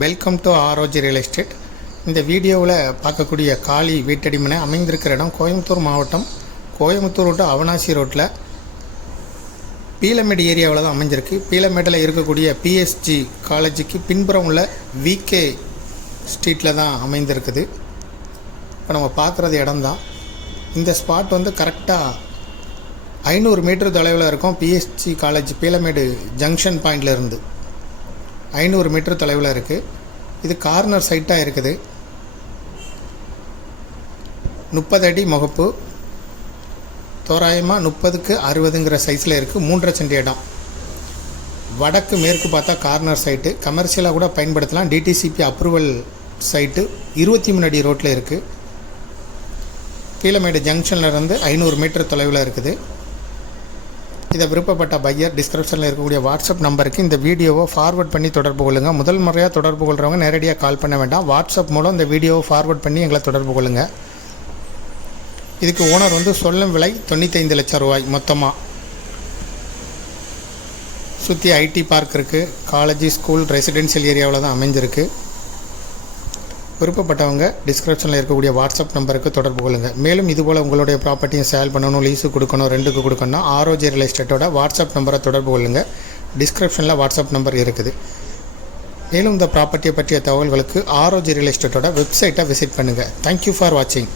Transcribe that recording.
Welcome to ஆரோஜி real estate. இந்த வீடியோவில் பார்க்கக்கூடிய காலி வீட்டடிமனை அமைந்திருக்கிற இடம் கோயம்புத்தூர் மாவட்டம், கோயம்புத்தூர் டு அவனாசி ரோட்டில் பீலமேடு ஏரியாவில் தான் அமைஞ்சிருக்கு. பீலமேட்டில் இருக்கக்கூடிய பிஎஸ்ஜி காலேஜுக்கு பின்புறம் உள்ள விகே ஸ்ட்ரீட்டில் தான் அமைந்திருக்குது. இப்போ நம்ம பார்க்குறது இடம்தான். இந்த ஸ்பாட் வந்து கரெக்டாக 500 மீட்டர் தொலைவில் இருக்கும். பிஎஸ்ஜி காலேஜ் பீலமேடு ஜங்ஷன் பாயிண்டில் இருந்து 500 மீட்டர் தொலைவில் இருக்குது. இது கார்னர் சைட்டாக இருக்குது. 30 அடி முகப்பு, தோராயமாக 30க்கு 60ங்கிற சைஸில் இருக்குது. 3.5 சென்ட் இடம். வடக்கு மேற்கு பார்த்தா கார்னர் சைட்டு, கமர்ஷியலாக கூட பயன்படுத்தலாம். டிடிசிபி அப்ரூவல் சைட்டு 23 அடி ரோட்டில் இருக்குது. பீலமேடு ஜங்ஷன்லேருந்து 500 மீட்டர் தொலைவில் இருக்குது. இதை விருப்பப்பட்ட பையர் டிஸ்கிரிப்ஷனில் இருக்கக்கூடிய வாட்ஸ்அப் நம்பருக்கு இந்த வீடியோவை ஃபார்வர்ட் பண்ணி தொடர்பு கொள்ளுங்கள். முதல் முறையாக தொடர்பு கொள்கிறவங்க நேரடியாக கால் பண்ண வேண்டாம். வாட்ஸ்அப் மூலம் இந்த வீடியோவை ஃபார்வர்ட் பண்ணி எங்களை தொடர்பு கொள்ளுங்கள். இதுக்கு ஓனர் வந்து சொல்லும் விலை 95 லட்சம் ரூபாய் மொத்தமாக. சுற்றி ஐடி பார்க் இருக்குது. காலேஜ், ஸ்கூல், ரெசிடென்ஷியல் ஏரியாவில் தான் அமைஞ்சிருக்கு. விருப்பப்பட்டவங்க டிஸ்கிரிப்ஷனில் இருக்கக்கூடிய வாட்ஸ்அப் நம்பருக்கு தொடர்பு கொள்ளுங்கள். மேலும் இதுபோல் உங்களுடைய ப்ராப்பர்ட்டியை சேல் பண்ணணும், லீஸு கொடுக்கணும், ரெண்டுக்கு கொடுக்கணும், ஆரோஜி ரியல் எஸ்டேட்டோட வாட்ஸ்அப் நம்பரை தொடர்பு கொள்ளுங்கள். டிஸ்கிரிப்ஷனில் வாட்ஸ்அப் நம்பர் இருக்குது. மேலும் இந்த ப்ராப்பர்ட்டியை பற்றிய தகவல்களுக்கு ஆரோஜி ரியல் எஸ்டேட்டோட வெப்சைட்டை விசிட் பண்ணுங்கள். தேங்க்யூ ஃபார் வாட்சிங்.